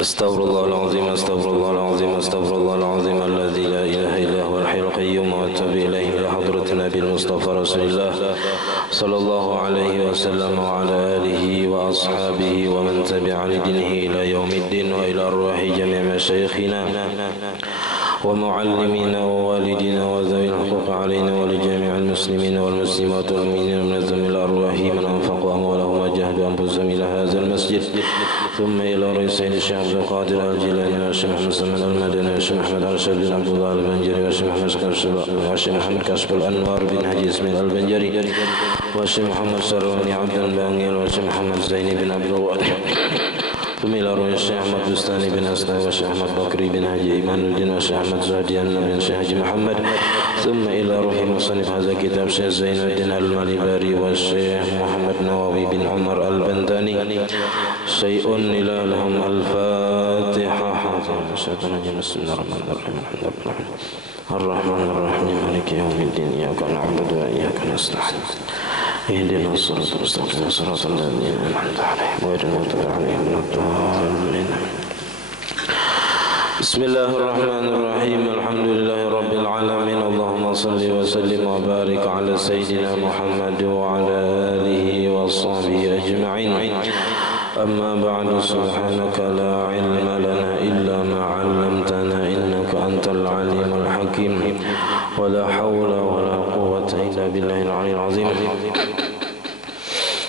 استغفر الله العظيم استغفر الله العظيم استغفر الله العظيم الذي لا إله إلا هو الحي القيوم وأتوب إليه لحضرة النبي المصطفى رسول الله صلى الله عليه وسلم وعلى آله وأصحابه ومن تبع لدينه إلى يوم الدين وإلى أرواح جميع مشايخنا ومعلمينا ووالدينا وذوي الحقوق علينا ولجميع المسلمين والمسلمات والمؤمنين من ذم الأرواح من أنفقوا أموالهم وجهدوا أنفسهم إلى هذا المسجد ثم إلى رئيسين الشيخ عبد القادر الجيلاني والشيخ محمد سلمان المدني والشيخ محمد أرشد بن عبد الله البنجري والشيخ محمد كشف الأنوار بن حجي اسماعيل البنجري والشيخ محمد سرواني عبد الباقي والشيخ محمد زيني بن عبد الوهاب ثم إلى رؤيا الشيخ أحمد بستاني بن أسنى والشيخ أحمد بكري بن حجي إيمان الدين والشيخ أحمد زهديان بن الشيخ حجي محمد ثم إلى روح مصنف هذا كتاب الشيخ زين الدين المالباري والشيخ محمد نواوي بن عمر البنداني شيء إلى لهم الفاتحة بسم الله الرحمن الرحيم الرحمن الرحيم مالك يوم الدين إياك نعبد وإياك نستعين اهدنا الصراط المستقيم صراط الذين أنعمت عليهم غير المغضوب عليهم ولا الضالين بسم الله الرحمن الرحيم الحمد لله رب العالمين اللهم صل وسلم وبارك على سيدنا محمد وعلى آله وصحبه أجمعين أما بعد سبحانك لا علم لنا إلا ما علمتنا إنك أنت العليم الحكيم ولا حول ولا قوة إلا بالله العلي العظيم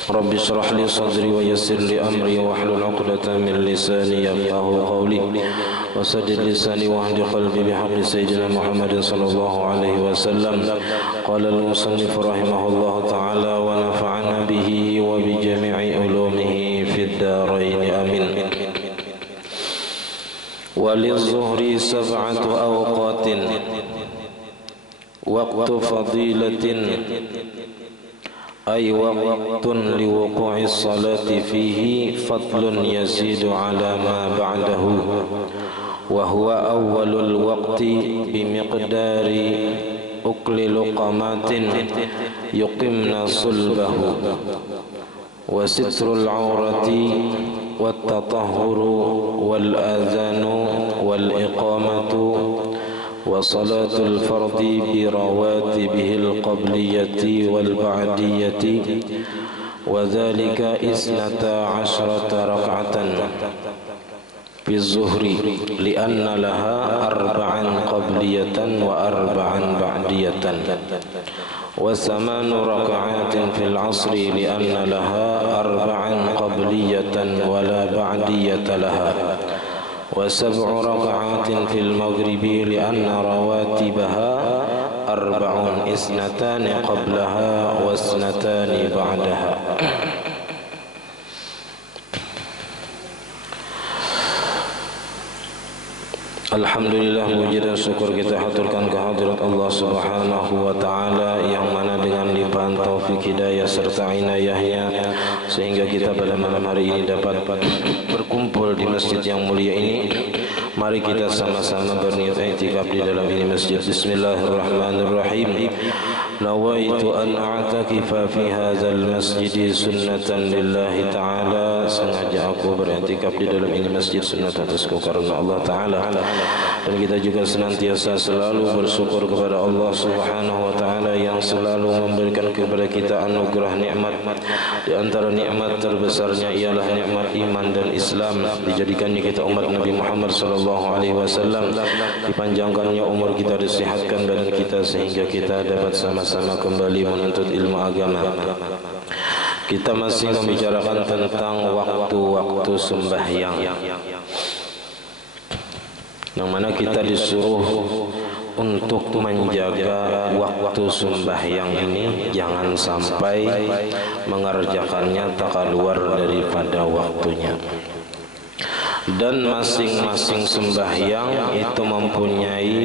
رب اشرح لي صدري ويسر لي أمري واحلل عقدة من لساني يفقهوا قولي وسدد لساني واهد قلبي بحق سيدنا محمد صلى الله عليه وسلم قال المصنف رحمه الله تعالى ونفعنا به وبجميع علومه في الدارين آمين وللظهر 7 أوقات وقت فضيلة أي وقت لوقوع الصلاة فيه فضل يزيد على ما بعده وهو أول الوقت بمقدار أكل لقمات يقمن صلبه وستر العورة والتطهر والآذان والإقامة وصلاة الفرض برواتبه القبلية والبعدية وذلك 12 ركعة في الظهر لأن لها 4 قبلية و4 بعدية و8 ركعات في العصر لأن لها 4 قبلية ولا بعدية لها و7 ركعات في المغرب لأن رواتبها 4 2 قبلها و2 بعدها Alhamdulillah, puji dan syukur kita haturkan kehadirat Allah Subhanahu wa taala yang mana dengan limpahan taufik hidayah serta inayahnya sehingga kita pada malam hari ini dapat berkumpul di masjid yang mulia ini. Mari kita sama-sama berniat i'tikaf di dalam ini masjid. Bismillahirrahmanirrahim. Nawaitu an a'takifa fi hadzal masjid sunnatan lillahi ta'ala. Sengaja aku beriktikaf di dalam ini masjid sunnat atasku karena Allah Ta'ala. Dan kita juga senantiasa selalu bersyukur kepada Allah Subhanahu wa taala yang selalu memberikan kepada kita anugerah nikmat. Di antara nikmat terbesarnya ialah nikmat iman dan Islam, dijadikannya kita umat Nabi Muhammad sallallahu alaihi wasallam, dipanjangkannya umur kita, disihatkan badan kita sehingga kita dapat sama-sama kembali menuntut ilmu agama. Kita masih membicarakan tentang waktu-waktu sembahyang, yang mana kita disuruh untuk menjaga waktu sembahyang ini jangan sampai mengerjakannya tak keluar daripada waktunya. Dan masing-masing sembahyang itu mempunyai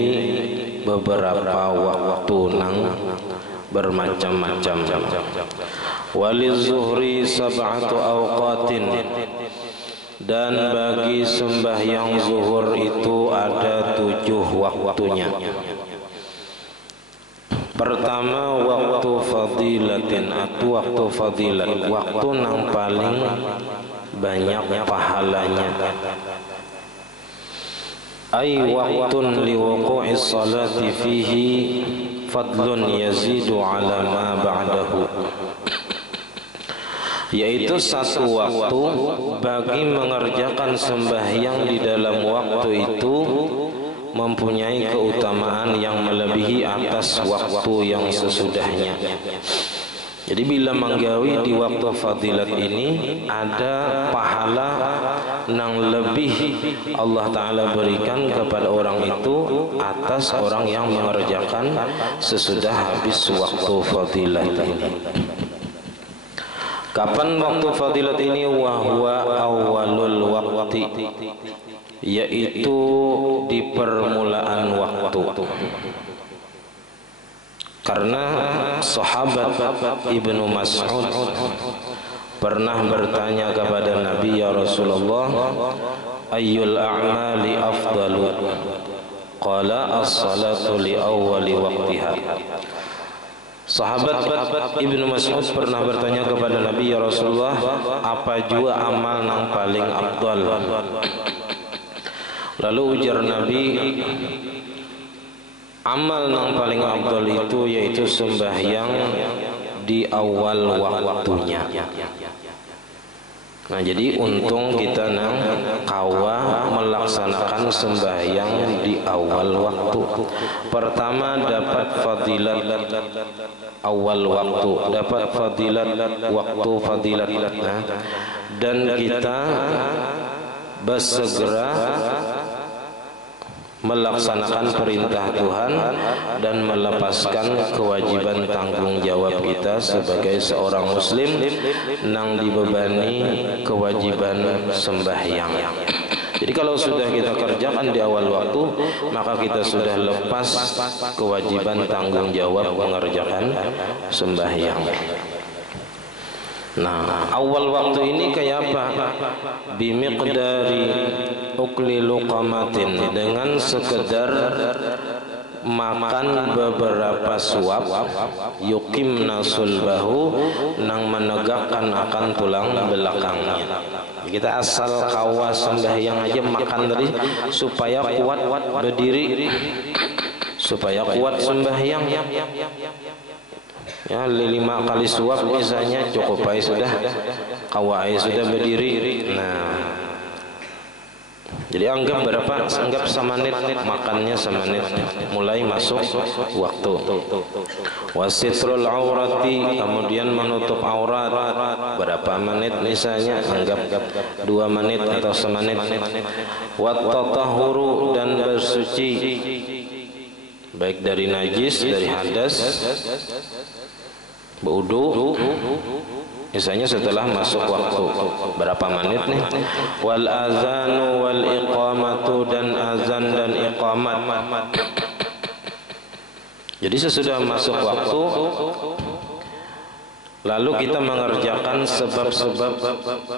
beberapa waktu nang bermacam-macam. Walizuhri 7 awqatin, dan bagi sembahyang zuhur itu ada 7 waktunya. Pertama, waktu fadilatin atau waktu fadilat, waktu yang paling banyak pahalanya. ay waqtun liwuqu'is salati fihi fadlun yazidu ala ma ba'dahu, yaitu satu waktu bagi mengerjakan sembahyang di dalam waktu itu mempunyai keutamaan yang melebihi atas waktu yang sesudahnya. Jadi bila menggawi di waktu fadilat ini ada pahala yang lebih Allah Ta'ala berikan kepada orang itu atas orang yang mengerjakan sesudah habis waktu fadilat ini. Kapan waktu fadilat ini? Wahwa awalul waqti, yaitu di permulaan waktu. Karena sahabat Ibnu Mas'ud pernah bertanya kepada Nabi, ya Rasulullah, ayyul a'mali afdalu? Qala as-salatu li awwali waqtiha. Sahabat Ibnu Mas'ud pernah bertanya kepada Nabi, ya Rasulullah, apa jua amal yang paling afdal? Lalu ujar Nabi, amal yang paling afdal itu yaitu sembahyang di awal waktunya. Nah, jadi untung kita nang kawa melaksanakan sembahyang di awal waktu. Pertama dapat fadilat awal waktu, dapat fadilat waktu fadilat. Nah, dan kita bersegera melaksanakan perintah Tuhan dan melepaskan kewajiban tanggung jawab kita sebagai seorang muslim yang dibebani kewajiban sembahyang. Jadi kalau sudah kita kerjakan di awal waktu, maka kita sudah lepas kewajiban tanggung jawab mengerjakan sembahyang. Nah, awal waktu ini kayak apa? Bimiqdari ukli luqamatin, dengan sekedar makan beberapa suap, yuqimna sulbahu, nang menegakkan akan tulang belakangnya. Kita asal kawas sembahyang aja makan tadi supaya kuat berdiri, supaya kuat sembahyang. Ya, 5 kali suap misalnya cukup aja sudah, kawai sudah berdiri. Nah, jadi anggap berapa? Anggap semenit, makannya semenit, mulai masuk waktu. Wasitrul aurati, kemudian menutup aurat berapa menit misalnya, anggap 2 menit atau semenit. Wattatahuru, dan bersuci baik dari najis, dari hadas, berwudu misalnya setelah masuk waktu berapa menit nih. Wal azanu wal iqamatu, dan azan dan iqamat. Jadi sesudah masuk waktu lalu kita mengerjakan sebab-sebab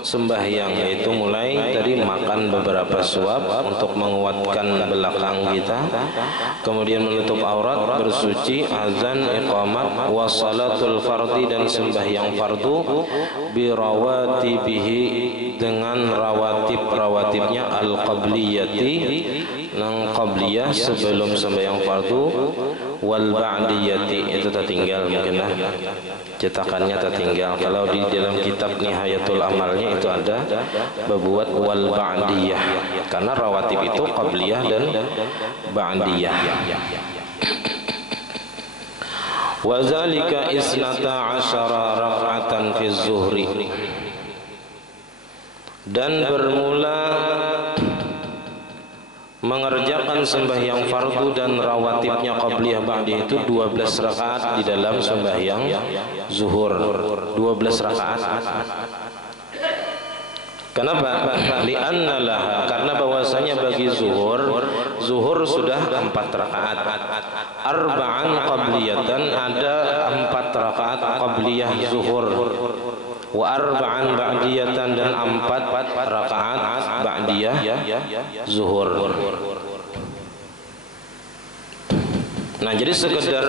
sembahyang, yaitu mulai dari makan beberapa suap untuk menguatkan belakang kita, kemudian menutup aurat, bersuci, azan, iqamat, wassalatul fardi, dan sembahyang fardu, birawatibihi, dengan rawatib-rawatibnya, al-qabliyati, nang qabliyah sebelum sembahyang fardu, wal ba'diyati, itu tertinggal mungkin lah cetakannya tertinggal. Kalau di dalam kitab Nihayatul Amalnya itu ada berbuat wal ba'diyah, karena rawatib itu qabliyah dan ba'diyah. Wa zalika isnata asyara rak'atan fi zuhri, dan bermula mengerjakan sembahyang fardu dan rawatibnya qabliyah ba'diyah itu 12 rakaat di dalam sembahyang zuhur. 12 rakaat. Kenapa? Li'anna laha, karena bahwasanya bagi zuhur sudah 4 rakaat. Arba'an qabliyatan, ada 4 rakaat qabliyah zuhur. Wa arba'an ba'diyatan, dan 4 rakaat ba'diyah zuhur. Nah, jadi sekedar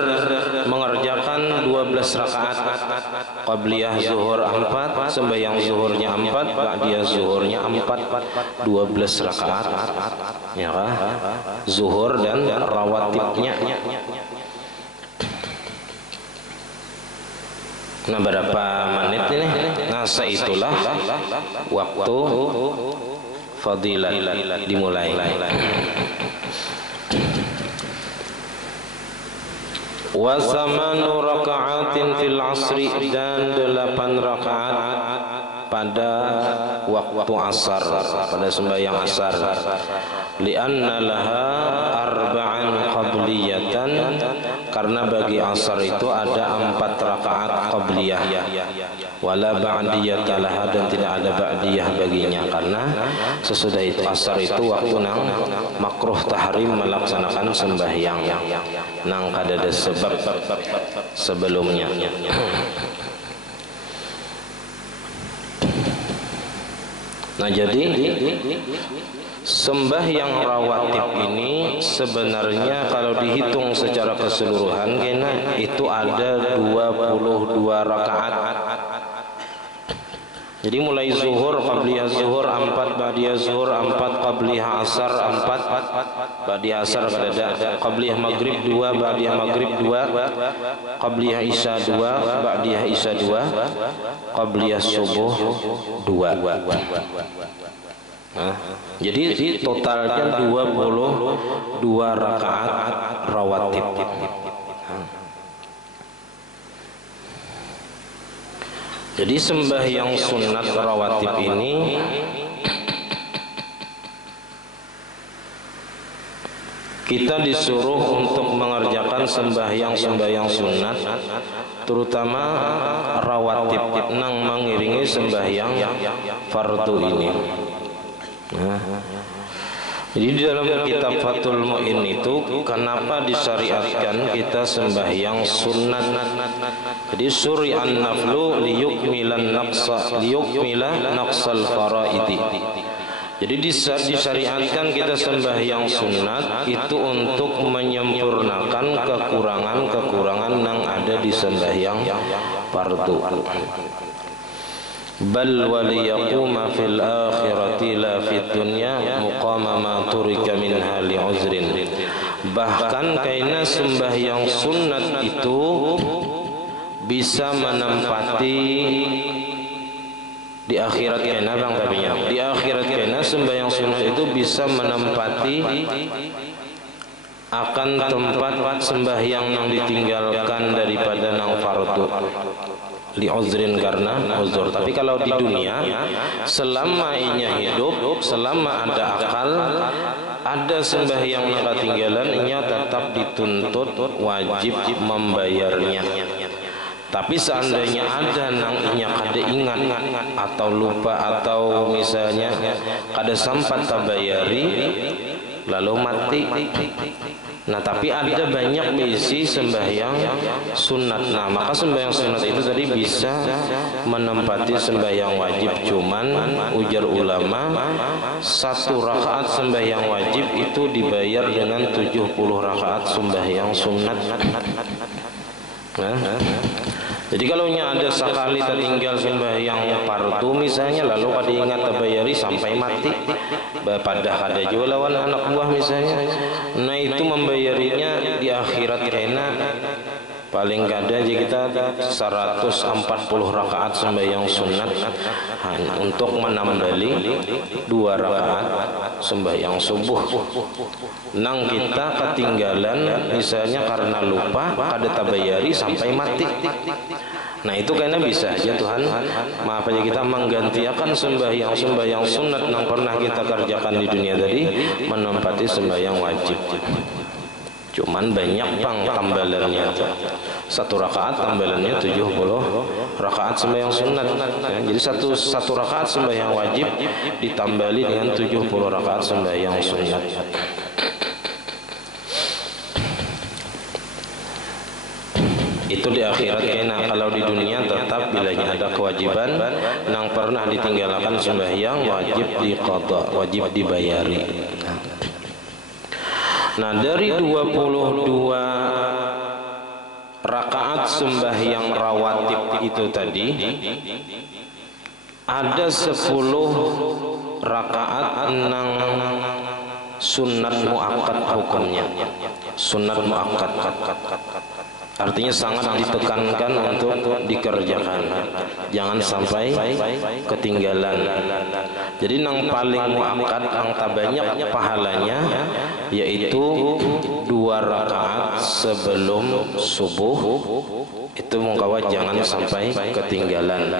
mengerjakan 12 rakaat qabliyah zuhur 4, sembahyang zuhurnya 4, ba'diyah zuhurnya 4, 12 rakaat ya kan? Zuhur dan rawatibnya. Nah, berapa menit ini? Nah, itulah waktu fadilat dimulai. Wa samanu raka'atin fil asri, dan 8 rakaat pada waktu asar, pada sembahyang asar. Li'anna laha arba'an qabliyatan, karena bagi asar itu ada 4 rakaat qabliyah. Wala ba'diyata laha, dan tidak ada ba'diyah baginya, karena sesudah itu asar itu waktu nang makruh tahrim melaksanakan sembahyang nang kada ada sebab sebelumnya. Nah, jadi sembahyang rawatib ini sebenarnya kalau dihitung secara keseluruhan itu ada 22 rakaat. Jadi mulai zuhur, qabliyah zuhur 4, ba'diyah zuhur 4, qabliyah asar 4, ba'diyah asar kada, qabliyah maghrib 2, ba'diyah maghrib 2, qabliyah isya 2, ba'diyah isya 2, qabliyah subuh 2. Nah, jadi totalnya 22 rakaat rawatib. Jadi sembahyang sunat rawatib ini kita disuruh untuk mengerjakan sembahyang sunat, terutama rawatib nang mengiringi sembahyang fardu ini. Nah, jadi di dalam kitab Fathul Mu'in itu kenapa disyariatkan kita sembahyang sunat? Jadi suri'an naflu liyukmila naqsal faraidi. Jadi disyariatkan kita sembahyang sunat itu untuk menyempurnakan kekurangan-kekurangan yang ada di sembahyang fardu. Bal waliyaquma fil akhirati la fid dunya muqama ma turika minha li'uzrin. Bahkan karena sembahyang sunat itu bisa menempati di akhirat kena bang tabinya. Di akhirat kena sembahyang sunat itu bisa menempati akan tempat sembahyang yang ditinggalkan daripada nang fardu. Li'uzrin, karena uzur. Tapi kalau di dunia, selama inya hidup, selama ada akal, ada sembahyang yang ketinggalan, inya tetap dituntut wajib membayarnya. Tapi seandainya ada nang inya kada ingat atau lupa atau misalnya kada sempat tabayari lalu mati. Nah, tapi ada banyak bisi sembahyang sunat. Nah, maka sembahyang sunat itu tadi bisa menempati sembahyang wajib. Cuman ujar ulama, 1 rakaat sembahyang wajib itu dibayar dengan 70 rakaat sembahyang sunat. Nah, jadi kalau ada sekali tertinggal sembahyang fardu misalnya, lalu kada ingat terbayari sampai mati, pada kada juga lawan anak buah misalnya, nah itu membayarinya di akhirat kena paling kada aja kita 140 rakaat sembahyang sunat untuk menambali 2 rakaat sembahyang subuh. Nang kita ketinggalan misalnya karena lupa kada tabayari sampai mati. Nah itu karena bisa aja Tuhan maaf aja kita menggantikan sembahyang sunat yang pernah kita kerjakan di dunia tadi menempati sembahyang wajib. Cuman banyak pang tambalannya. 1 rakaat tambalannya 70 rakaat sembahyang sunat. Ya, jadi satu rakaat sembahyang wajib ditambali dengan 70 rakaat sembahyang sunat. Itu di akhirat kena. Kalau di dunia tetap bilanya ada kewajiban yang pernah ditinggalkan sembahyang wajib diqadha, wajib dibayari. Nah, dari 22 rakaat sembahyang rawatib itu tadi, ada 10 rakaat nang sunat muakkad hukumnya. Sunat muakkad artinya sangat ditekankan untuk dikerjakan, jangan sampai ketinggalan. Jadi nang paling muakkad, nang banyak pahalanya, yaitu 2 rakaat sebelum subuh. Itu mengkawat jangan sampai ketinggalan.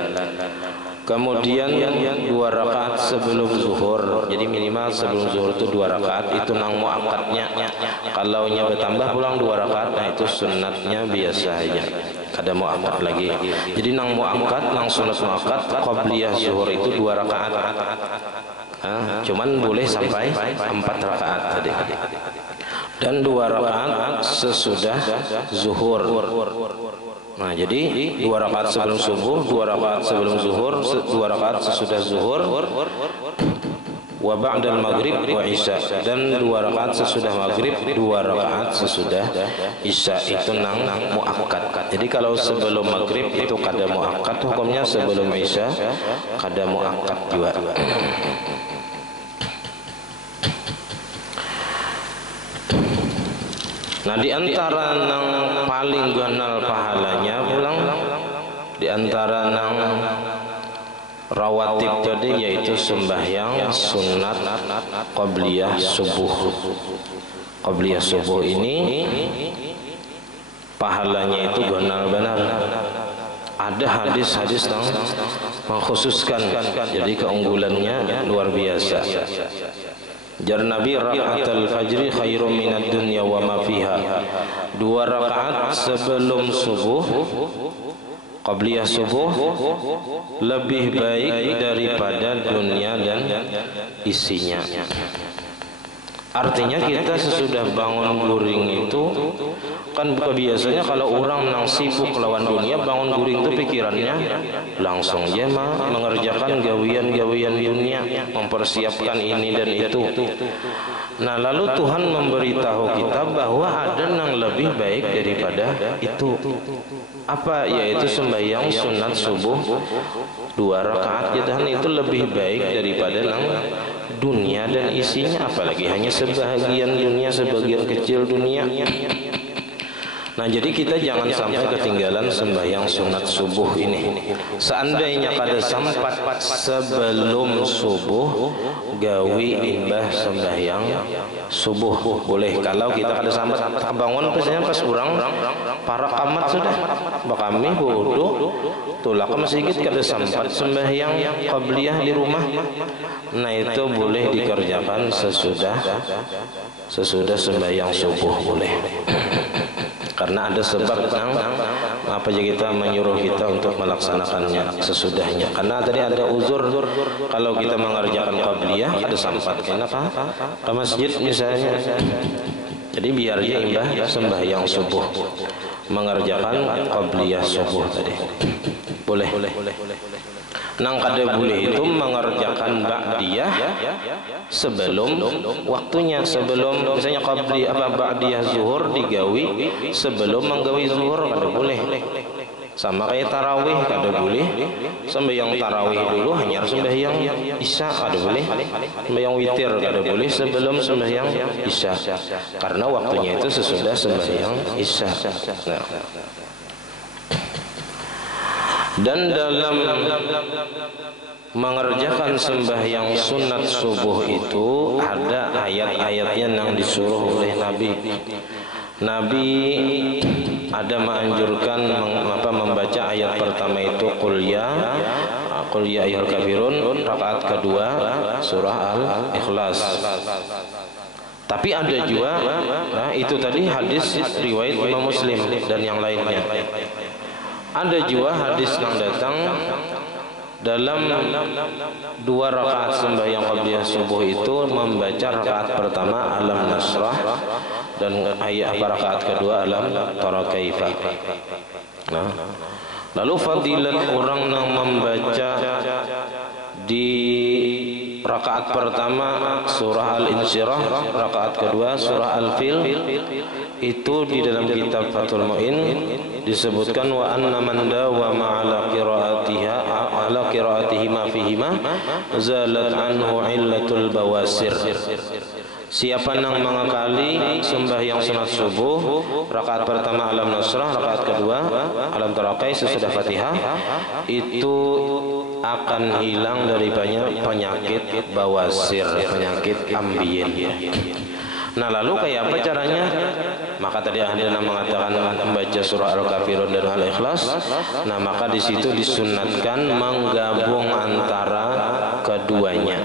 Kemudian 2 rakaat sebelum zuhur. Jadi minimal sebelum zuhur itu 2 rakaat. Itu nang muakkadnya. Kalau nya bertambah pulang 2 rakaat, nah itu sunatnya biasa aja. Ada muakkad lagi. Jadi nang muakkad, nang sunat muakkad qabliyah zuhur itu 2 rakaat. Cuman boleh sampai 4 rakaat tadi. Dan 2 rakaat sesudah zuhur. Nah, jadi 2 rakaat sebelum subuh, 2 rakaat sebelum zuhur, 2 rakaat sesudah zuhur, wa ba'dal maghrib wa isya, dan 2 rakaat sesudah maghrib, 2 rakaat sesudah isya. Itu nang muakkad. Jadi kalau sebelum maghrib itu kada muakkad hukumnya, sebelum isya kada muakkad juga. Nah, di antara nang paling ganal pahalanya pulang, di antara nang rawatib tadi, yaitu sembahyang sunat qabliyah subuh. Qabliyah subuh ini pahalanya itu ganal benar. Ada hadis-hadis yang mengkhususkan, jadi keunggulannya luar biasa. Jar Nabi, rakaatul fajri khairum minad dunya wa ma fiha. 2 rakaat sebelum subuh, qabliyah subuh, lebih baik daripada dunia dan isinya. Artinya kita sesudah bangun guring itu, kan biasanya kalau orang nang sibuk lawan dunia, bangun guring itu pikirannya langsung jema mengerjakan gawian-gawian dunia, mempersiapkan ini dan itu. Nah, lalu Tuhan memberitahu kita bahwa ada yang lebih baik daripada itu. Apa? Yaitu sembahyang sunat subuh 2 rakaat. Dan itu lebih baik daripada yang dunia dan isinya, apalagi hanya sebahagian dunia, sebagian kecil dunia. Nah, jadi kita jangan sampai ketinggalan sembahyang sunat subuh ini. Seandainya kada sempat sebelum subuh, gawi imbah sembahyang subuh boleh. Kalau kita kada sempat bangun, biasanya pas orang para kamat sudah bakami wudu, tulak ke masjid, kada sempat sembahyang qabliyah di rumah. Nah, itu boleh dikerjakan sesudah sembahyang subuh boleh. Karena ada sebab yang apa aja kita menyuruh kita untuk melaksanakannya sesudahnya. Karena tadi ada uzur, kalau kita mengerjakan qabliyah ada sempat kenapa ke masjid misalnya. Jadi biar dia imbah sembahyang subuh, mengerjakan qabliyah subuh tadi boleh. Nang kada boleh itu mengerjakan ba'diyah sebelum waktunya, sebelum misalnya qabli ba'diyah zuhur digawi sebelum menggawi zuhur, kada boleh. Sama kayak tarawih, kada boleh sembahyang tarawih dulu, hanya sembahyang isya kada boleh. Sembahyang witir kada boleh sebelum sembahyang isya, karena waktunya itu sesudah sembahyang isya. Nah, dan dalam mengerjakan sembahyang sunat subuh itu ada ayat-ayatnya yang disuruh oleh Nabi. Nabi ada menganjurkan membaca ayat pertama itu qul ya ayyuhal kafirun, rakaat kedua surah Al-Ikhlas. Tapi ada juga, nah itu tadi hadis riwayat Imam Muslim dan yang lainnya. Ada juga hadis yang datang dalam 2 rakaat sembahyang qabliyah subuh itu membaca rakaat pertama alam nasrah dan ayat rakaat kedua alam tara kaifa. Nah, lalu fadilat orang yang membaca di rakaat pertama surah Al-Insyirah, rakaat kedua surah Al-Fil. Itu di dalam kitab Fathul Mu'in disebutkan wa anna man dawama ala qiraatihi ma fihima zalat anhu illatul bawasir. Siapa yang mengakali sembahyang sunat subuh, rakaat pertama Alam Nasrah, rakaat kedua Alam Tarakai sesudah Fatihah, itu akan hilang daripada penyakit bawasir, penyakit ambien. Nah, lalu kayak apa caranya? Maka tadi Anda mengatakan membaca surah Al-Kafirun dan Al-Ikhlas. Nah, maka di situ disunatkan menggabung antara keduanya.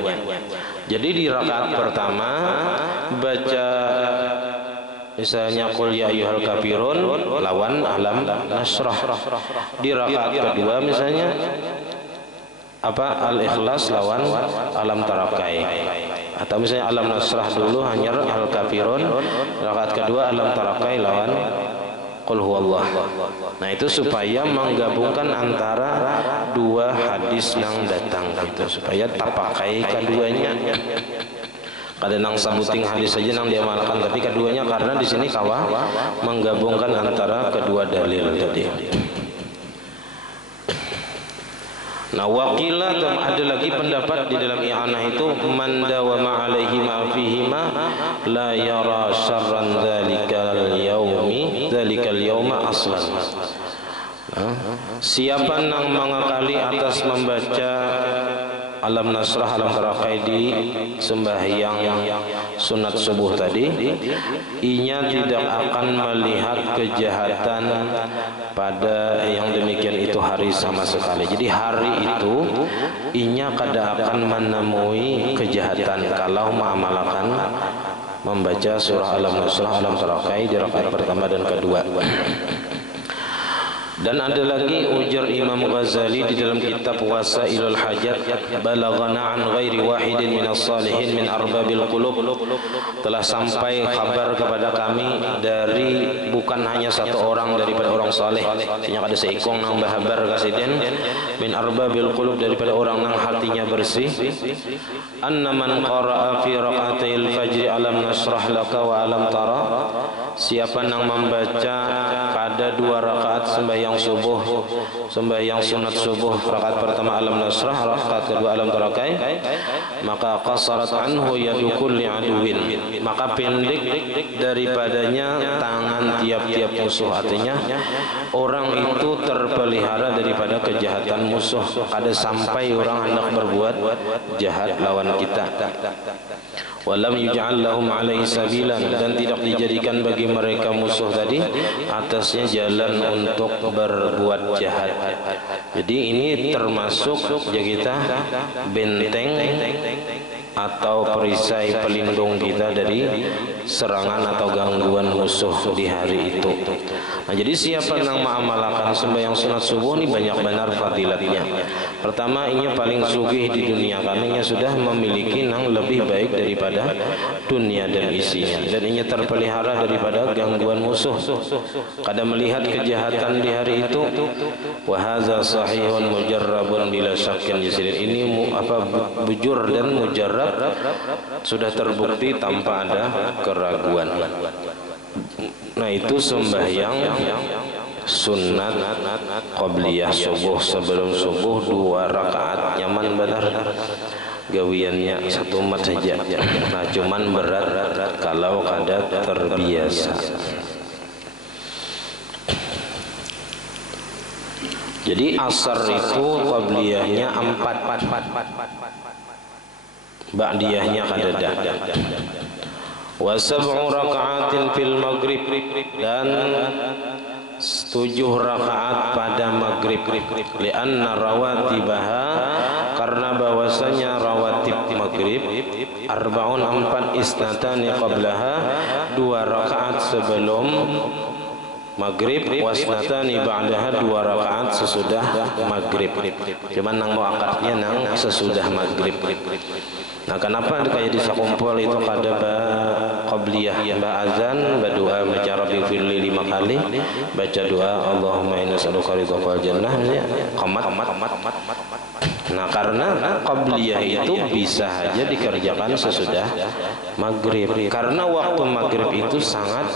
Jadi di rakaat pertama baca misalnya qul ya ayyuhal kafirun lawan Alam Nasrah. Di rakaat kedua misalnya Al-Ikhlas lawan Alam Tarakai. Atau misalnya Alam Nasrah dulu hanya Al-Kafirun, rakaat kedua Alam Tarakai lawan Qul huwallah. Nah, itu supaya menggabungkan antara dua hadis yang datang gitu, supaya tapakai keduanya. Kadang sabuting hadis saja yang diamalkan, tapi keduanya karena di sini kawa menggabungkan antara kedua dalil tadi. Nah, waqila ada lagi pendapat di dalam i'anah itu man dawama alaihi ma fihima la yara syarran dzalikal yauma aslan. Siapa yang mengakali atas membaca Alam Nasrah, Alam Tarakai di sembahyang sunat subuh tadi, inya tidak akan melihat kejahatan pada yang demikian itu hari sama sekali. Jadi hari itu inya kada akan menemui kejahatan kalau mengamalkan membaca surah Alam Nasrah, Alam Tarakai di rakaat pertama dan kedua. Dan ada lagi ujar Imam Ghazali di dalam kitab Wasailul Hajat, balaghana an ghairi wahidin minas salihin min arbabil qulub, telah sampai kabar kepada kami dari bukan hanya satu orang daripada orang saleh, hanya ada seikong nang bahabar kasiden min arbabil qulub, daripada orang nang hatinya bersih, anna man qara'a fi raqatil fajri Alam Nasrah laka wa Alam Tara, siapa yang membaca pada dua rakaat sembahyang subuh, sembahyang sunat subuh, rakaat pertama Alam Nasrah, rakaat kedua Alam Tarakai, maka qasarat anhu yadu kulli aduwin, maka pendek daripadanya tangan tiap-tiap musuh. Artinya orang itu terpelihara daripada kejahatan musuh, kada sampai orang hendak berbuat jahat lawan kita. Walam yuj'al lahum alaihi sabilan, dan tidak dijadikan bagi mereka musuh tadi atasnya jalan untuk berbuat jahat. Jadi ini termasuk ya kita benteng atau perisai pelindung kita dari serangan atau gangguan musuh di hari itu. Nah, jadi siapa yang mengamalkan sembahyang sunat subuh ini banyak benar fadilatnya. Pertama, ini paling sugih di dunia karena ia sudah memiliki yang lebih baik daripada dunia dan isinya, dan ini terpelihara daripada gangguan musuh. Kada melihat kejahatan di hari itu. Wa hadza sahihun mujarrabun bila syakkin yasirin. Ini bujur dan mujarrab, sudah terbukti tanpa ada keraguan. Nah, itu sembahyang sunat qabliyah subuh, sebelum subuh 2 rakaat nyaman benar. Gawiannya satu umat saja. Nah, cuman berat kalau kada terbiasa. Jadi asar itu qabliyahnya 4, ba'diyahnya kadada. Wa 7 raka'atin fil maghrib, dan 7 rakaat pada maghrib. Lianna rawatibaha, karena bahwasanya rawatib maghrib 4 isnatani qablaha, 2 rakaat sebelum maghrib, wasnatani ba'daha, 2 rakaat sesudah maghrib. Cuman nang mau akadnya nang sesudah maghrib. Nah, kenapa kayak di sakumpul itu kada qabliyah, ba azan, ba doa baca Rabbi firli 5 kali, baca doa Allahumma inna nas'aluka ridhaka wal jannah, qamat. Nah, karena qabliyah itu bisa saja dikerjakan sesudah maghrib. Karena waktu maghrib itu sangat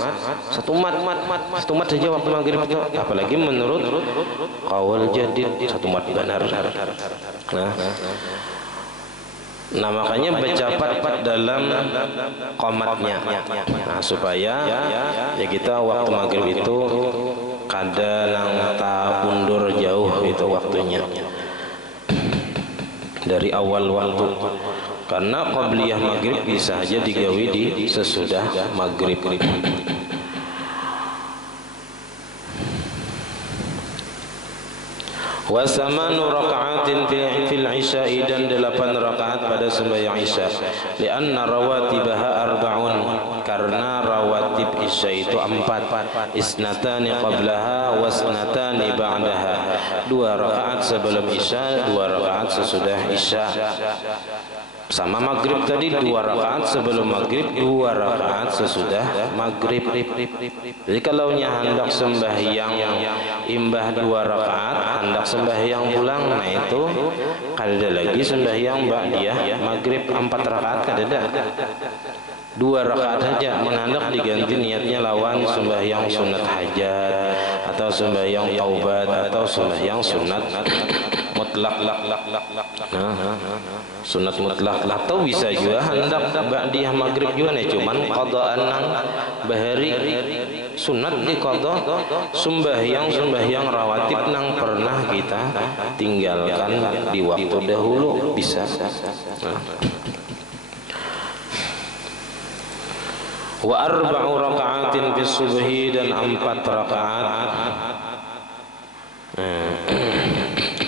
satu mat saja waktu maghrib itu, apalagi menurut qaul jadid satu mat benar. Nah, makanya bercepat dalam qomatnya. Nah, supaya ya kita waktu maghrib itu kada nang ta mundur jauh itu waktunya dari awal waktu. Karena qabliyah maghrib bisa aja digawi di sesudah maghrib. Wa samanu raka'atin fil isya'i, dan 8 rakaat pada sembahyang isya. Lianna rawatibaha arba'un, karena rawatib isya itu 4. Isnatani qablaha wa isnatani ba'daha, 2 rakaat sebelum isya, 2 rakaat sesudah isya. Sama maghrib tadi 2 rakaat sebelum maghrib, 2 rakaat sesudah maghrib. Jadi kalau hendak sembahyang imbah 2 rakaat, hendak sembahyang pulang, nah itu kada lagi sembahyang ba'diyah maghrib 4 rakaat, kada ada. 2 rakaat saja, menandak diganti niatnya lawan sembahyang sunat hajat atau sembahyang taubat atau sembahyang sunat mutlak. Sunat mutlak, atau bisa juga hendak ba'diyah maghrib juga nih, cuman qadaan nang bahari sunat di qada, sembahyang rawatib nang pernah kita tinggalkan di waktu dahulu bisa. Wa arba'u raka'atin fi subhi, dan 4 rakaat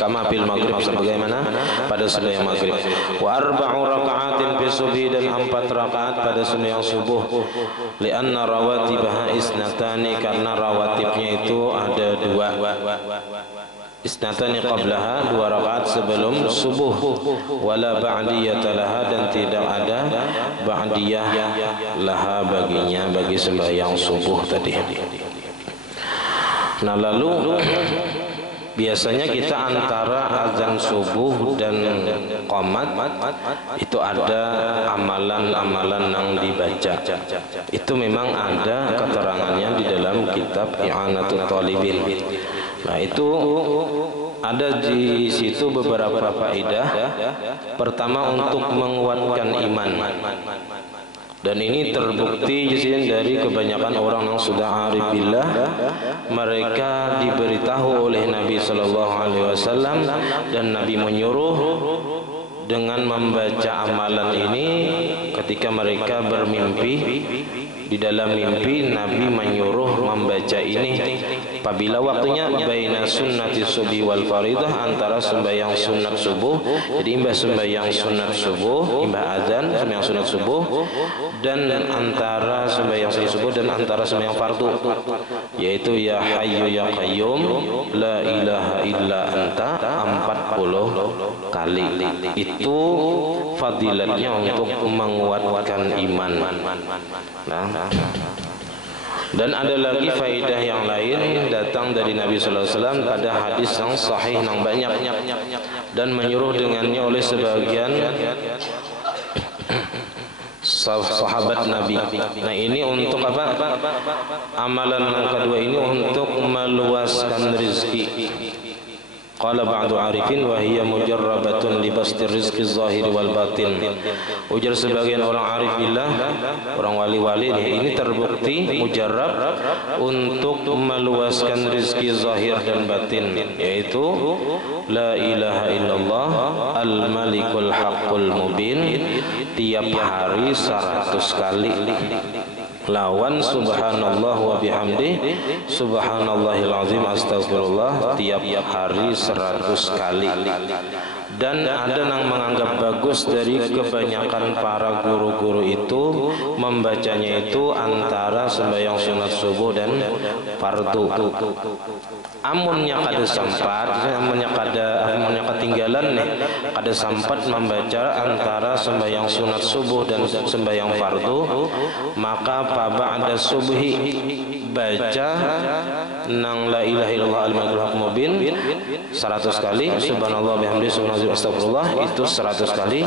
kama fil maghrib, sebagaimana pada sembahyang maghrib. Wa arba'u raka'atin fi subhi, dan 4 rakaat pada sembahyang subuh. Lianna rawatibaha isnatani, karena rawatibnya itu ada 2. Isnatani qablaha, 2 rakaat sebelum subuh. Wala ba'diyata laha, dan tidak ada ba'diyah laha baginya, bagi sembahyang subuh tadi. Nah, lalu biasanya kita antara azan subuh dan qomat itu ada amalan-amalan yang dibaca. Itu memang ada keterangannya di dalam kitab I'anatul Talibin. Nah, itu ada di situ beberapa faedah. Pertama, untuk menguatkan iman. Dan ini terbukti dari kebanyakan orang yang sudah arif billah, mereka diberitahu oleh Nabi sallallahu alaihi wasallam, dan Nabi menyuruh dengan membaca amalan ini ketika mereka bermimpi. Di dalam mimpi Nabi menyuruh membaca ini apabila waktunya baina sunnati subuh wal faridah, antara sembahyang sunat subuh. Jadi imbah sembahyang sunat subuh, imbah azan sembahyang sunat subuh, dan antara sembahyang sunat subuh dan antara sembahyang fardu, yaitu ya hayyu ya qayyum la ilaha illa anta 40 kali. Itu fadilatnya untuk menguatkan iman. Nah, dan ada lagi faedah yang lain datang dari Nabi sallallahu alaihi wasallam pada hadis yang sahih yang banyak, dan menyuruh dengannya oleh sebagian sahabat Nabi. Nah, ini untuk apa? Amalan yang kedua ini untuk meluaskan rezeki. Qala ba'du arifin wa hiya mujarrabatun li basti rizqi zahir wal batin. Ujar sebagian orang arif billah, orang wali-wali, ini terbukti mujarrab untuk meluaskan rezeki zahir dan batin, yaitu la ilaha illallah al malikul haqqul mubin, tiap hari 100 kali. Lawan subhanallah wa bihamdi subhanallahil azim astagfirullah tiap hari 100 kali. Dan ada yang menganggap bagus dari kebanyakan para guru-guru itu membacanya itu antara sembahyang sunat subuh dan fardu. Amunnya kada sempat, amunnya kada ketinggalan nih kada sempat membaca antara sembahyang sunat subuh dan sembahyang fardu, maka ba'da subhi baca nang la ilaha illallah al-malikul haq mubin 100 kali, subhanallah bihamdihi subhanallah astagfirullah itu 100 kali.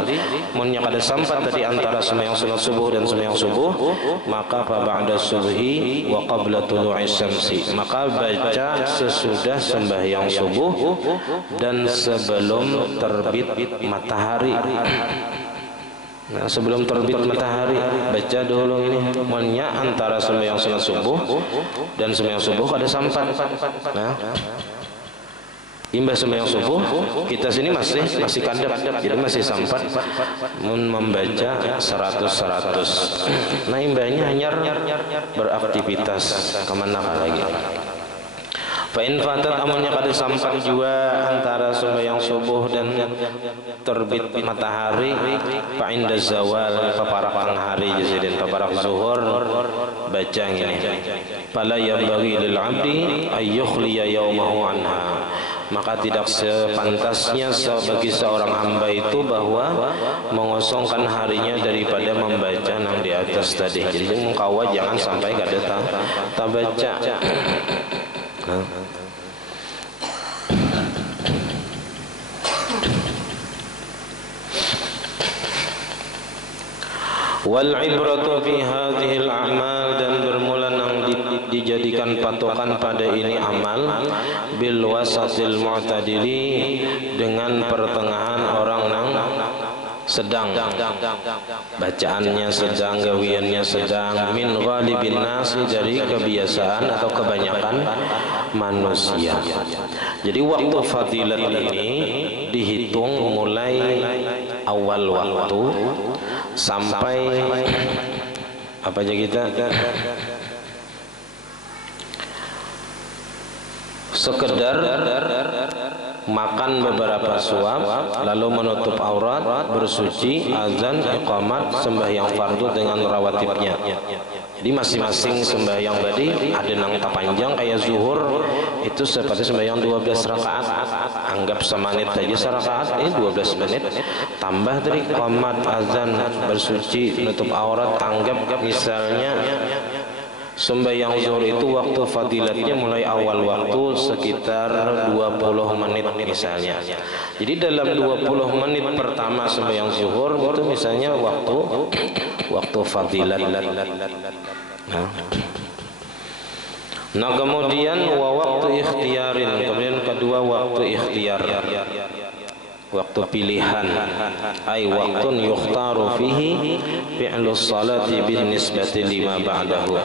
Mun kada sempat tadi antara sembahyang sunat subuh dan sembahyang subuh, maka ba'da subhi wa qabla tulu'i syamsi, maka baca sesudah sembahyang subuh dan sebelum terbit matahari. Nah, sebelum terbit matahari baca dulu ini. Munnya antara sembahyang sunat subuh dan sembahyang subuh kada sempat. Nah, imbas sembahyang subuh kita sini masih kadap, jadi masih sempat membaca 100. Nah, imbahnya hanya beraktivitas kemana lagi. Fa'in fatat amunnya kada sampai juga antara sembahyang subuh dan terbit matahari, fa'inda zawal paparak tang hari jazidin paparak zuhur baca ini. Fala yambaghi lil 'abdi ay yukhliya yaumahu anha, maka tidak sepantasnya bagi seorang hamba itu bahwa mengosongkan harinya daripada membaca yang di atas tadi. Jadi mengkawa jangan sampai kada tak baca. Wal ibratu fi hadhil a'mal, dan bermula nang dijadikan patokan pada ini amal bil wasatil mu'tadili, dengan pertengahan orang nang sedang, bacaannya sedang, gawiannya sedang, min ghalibin nasi, dari kebiasaan atau kebanyakan manusia. Jadi waktu fadilat ini dihitung mulai awal waktu sampai apa aja kita sekedar makan beberapa suap, lalu menutup aurat, bersuci, azan, iqamat, sembahyang fardu dengan rawatibnya. Jadi masing-masing sembahyang tadi ada nang panjang kayak zuhur itu seperti sembahyang 12 rakaat, anggap semenit saja rakaat, ini 12 menit, tambah dari iqamat, azan, bersuci, menutup aurat, anggap misalnya sembahyang zuhur itu waktu fadilatnya mulai awal waktu sekitar 20 menit misalnya. Jadi dalam 20 menit pertama sembahyang zuhur itu misalnya waktu fadilat. Nah kemudian waktu ikhtiarin, kemudian kedua waktu ikhtiar, waktu pilihan, ay waktun yukhtaru fihi fi'lus salati bin nisbati lima ba'dahu,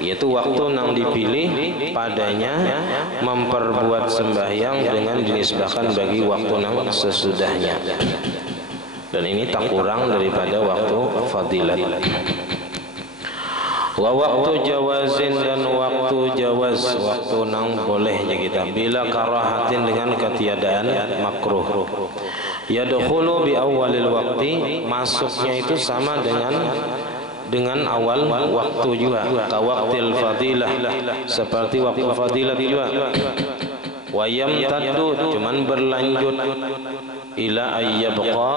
yaitu waktu yang dipilih padanya memperbuat sembahyang dengan dinisbahkan bagi waktu yang sesudahnya, dan ini tak kurang daripada waktu fadilat. Wa waktu jawazin, dan waktu jawaz, waktu nang boleh kita bila karahatin, dengan ketiadaan makruh. Yadkhulu bi awalil waqti, masuknya itu sama dengan awal waktu juga, ka waqtil fadilah, seperti waktu fadilah juga. Wa yamtaddu, cuman berlanjut, ila ayyabqa,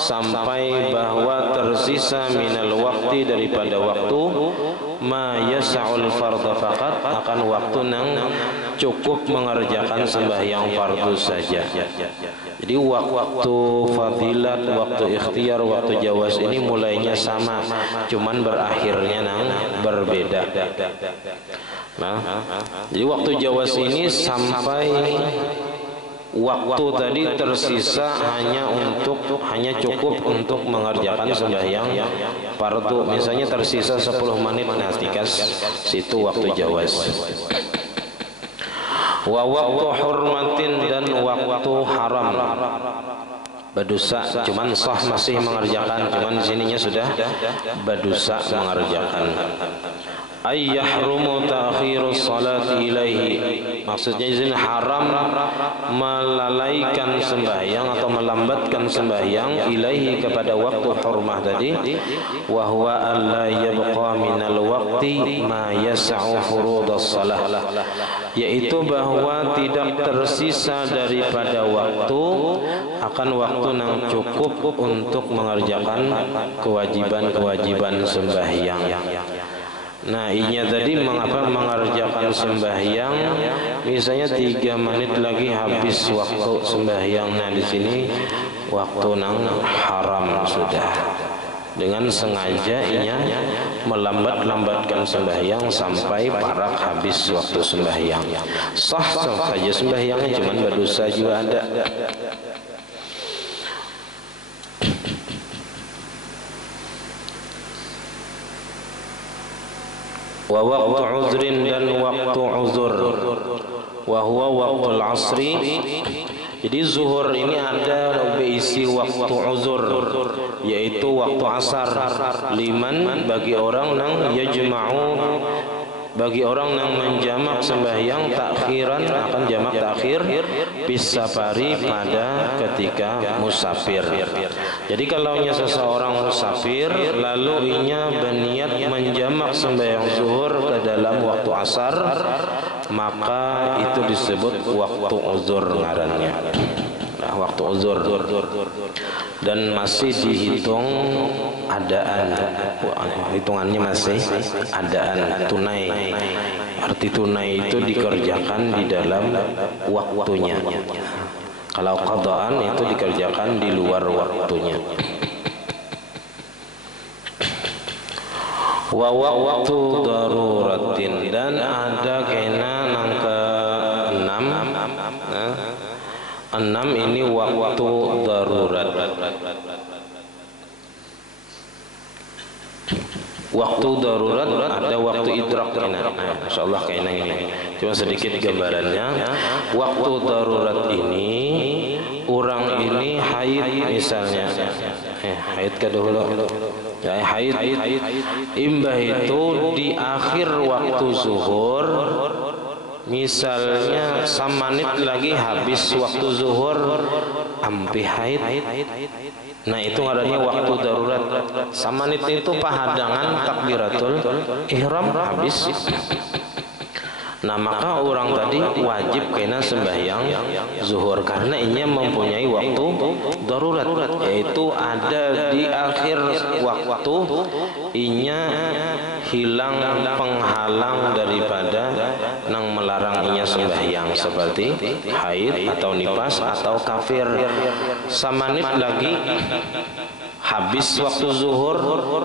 sampai bahwa tersisa minal waktu, daripada waktu, ma yas'ul fardha faqat, akan waktu nang cukup mengerjakan sembahyang fardu saja. Jadi waktu fadilat, waktu ikhtiar, waktu jawaz ini mulainya sama, cuman berakhirnya nang berbeda. Nah, jadi waktu jawaz ini sampai waktu tadi tersisa hanya cukup untuk mengerjakan sembahyang fardu. Misalnya tersisa 10 menit, nah tikas situ waktu jawaz. Wa waktu hurmatin, dan waktu haram, badusa, cuman sah masih mengerjakan, cuman sininya sudah badusa mengerjakan. ay yahrumu ta'khirus salati ilaihi, maksudnya izin haram melalaikan sembahyang atau melambatkan sembahyang ilaihi kepada waktu hurmah tadi, wa huwa alla yabqa minal waqti ma yas'u furudus salah, yaitu bahwa tidak tersisa daripada waktu akan waktu yang cukup untuk mengerjakan kewajiban-kewajiban sembahyang. Nah, inya tadi mengapa mengerjakan sembahyang? Misalnya 3 menit lagi habis waktu sembahyang. Nah, di sini waktu nang haram sudah. Dengan sengaja inya melambat-lambatkan sembahyang sampai parak habis waktu sembahyang. Sah saja sembahyangnya, cuman berdosa juga ada. Wa waqtu uzrin, dan waktu uzur, wa huwa waqtul asri. Jadi zuhur ini ada berisi waktu uzur, yaitu waktu asar. Liman, bagi orang yang yajma'u, bagi orang yang menjamak sembahyang takhiran, akan jamak takhir bisafari, pada ketika musafir. Jadi kalau seseorang musafir lalu inya berniat menjamak sembahyang zuhur ke dalam waktu asar, maka itu disebut waktu uzur ngarannya. Nah, waktu uzur, dan masih dihitung adaan, hitungannya masih adaan, tunai. Arti tunai itu dikerjakan di dalam waktunya. Kalau qadaan itu dikerjakan di luar waktunya. Wa waktu daruratin, dan ada kena nang ke-6. Nah, 6 ini waktu darurat. Waktu darurat ada waktu idrak kena. Nah, insyaallah kena ini. Cuma sedikit gambarannya. Waktu darurat ini, orang ini haid misalnya. Haid ke dahulu. Ya, haid. Imbah itu di akhir waktu zuhur. Misalnya samanit lagi habis waktu zuhur, ampi haid. Nah, itu adanya waktu darurat. Samanit itu pahadangan takbiratul ihram habis. Nah, maka orang tadi wajib kena sembahyang zuhur karena inya mempunyai waktu darurat, yaitu ada di akhir waktu inya hilang penghalang daripada nang melarang inya sembahyang seperti haid atau nifas atau kafir. Samanit lagi habis waktu zuhur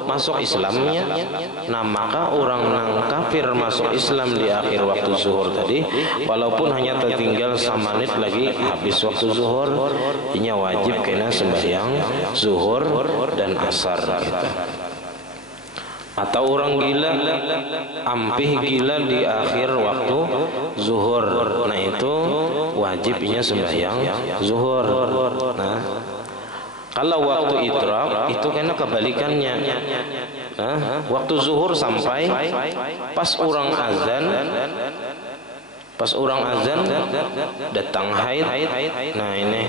masuk Islamnya. Nah, maka orang nang kafir masuk Islam di akhir waktu zuhur tadi, walaupun hanya tertinggal samanit lagi habis waktu zuhur, inya wajib kena sembahyang zuhur dan asar gitu. Atau orang gila, ampih gila di akhir waktu zuhur, nah itu wajibnya sembahyang zuhur. Nah, kalau waktu idrak itu kena kebalikannya. Waktu zuhur sampai pas orang azan datang haid. Nah, ini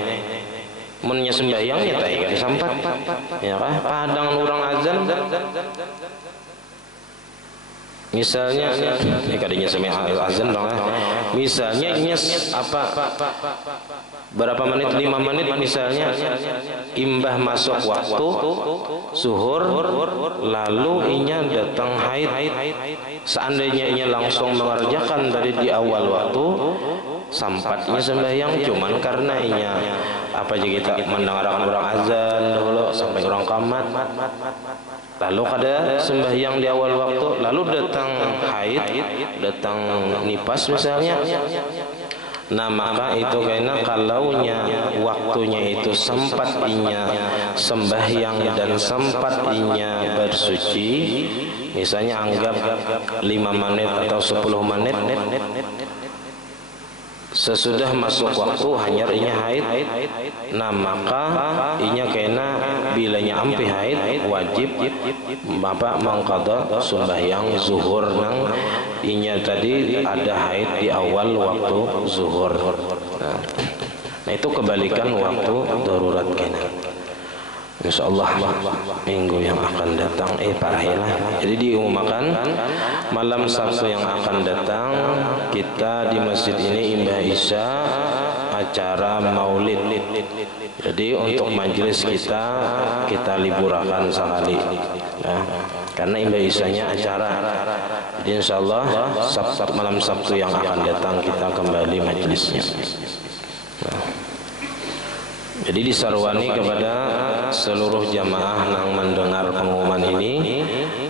mennya sembahyangnya tak ikan disampat, ya kah? Padang orang azan. Misalnya, ini kadinya sembahyang azan dong. Misalnya ini apa? Berapa menit? 5 menit misalnya. Imbah masuk waktu zuhur, lalu inya datang haid. Seandainya inya langsung mengerjakan dari di awal waktu, sampatnya sembahyang. Cuman karena inya apa aja kita mendengarkan orang azan dulu sampai orang qamat, lalu kada sembahyang di awal waktu, lalu datang haid, datang nifas misalnya. Nah, maka itu karena kalaunya waktunya itu sempat inya sembahyang dan sempat inya bersuci, misalnya anggap 5 menit atau 10 menit sesudah masuk waktu hanyar inya haid, nah maka inya kena bilanya ampi haid wajib bapak mengqada sembahyang zuhur nang inya tadi ada haid di awal waktu zuhur. Nah itu kebalikan waktu darurat kena. Insyaallah minggu yang akan datang jadi diumumkan malam Sabtu yang akan datang kita di masjid ini imbah isya acara maulid. Jadi untuk majelis kita liburakan sekali ya, karena imbah isyanya acara. Jadi insyaallah malam Sabtu yang akan datang kita kembali majelisnya. Jadi disarwani kepada seluruh jamaah nang mendengar pengumuman ini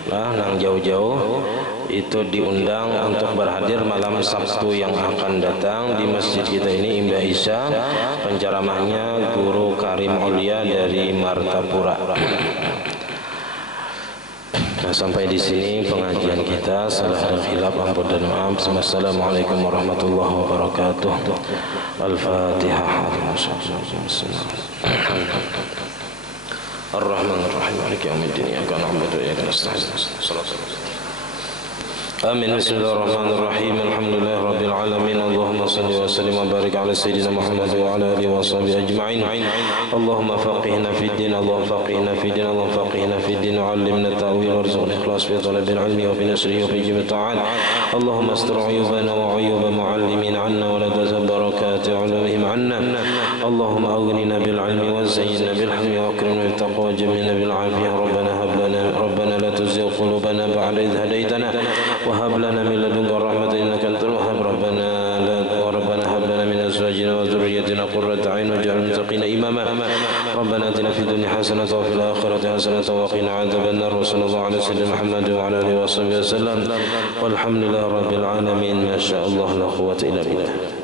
nang jauh-jauh itu diundang untuk berhadir malam Sabtu yang akan datang di masjid kita ini Imbah Isya. Penceramahnya Guru Karim Aulia dari Martapura. Nah, sampai di sini pengajian kita. Salah dan khilaf ampun dan maaf. Wassalamualaikum warahmatullahi wabarakatuh. Al-Fatihah. Ar-Rahmanir-Rahim. Maliki yaumiddin. Iyyaka na'budu wa iyyaka nasta'in. آمين. بسم الله الرحمن الرحيم. الحمد لله رب العالمين. اللهم صل وسلم وبارك على سيدنا محمد وعلى آله وصحبه أجمعين. اللهم فقهنا في الدين. اللهم فقهنا في الدين. اللهم فقهنا في الدين وعلمنا التأويل وارزقنا الإخلاص في طلب العلم وفي نشره وفي جميع الطاعات. اللهم استر عيوبنا وعيوب معلمين عنا ولا تزل بركات علومهم عنا. اللهم أغننا بالعلم وزينا بالحلم وأكرمنا بالتقوى وجملنا بالعافية. ربنا لا تزغ قلوبنا بعد إذ هديتنا وهب لنا من لدنك رحمة إنك أنت الوهاب. ربنا هب لنا من أزواجنا وذريتنا قرة أعين واجعلنا للمتقين إماما. ربنا آتنا في الدنيا حسنة وفي الآخرة حسنة وقنا عذاب النار. وصلى الله على سيدنا محمد وعلى آله وصحبه وسلم والحمد لله رب العالمين. ما شاء الله لا قوة إلا بالله.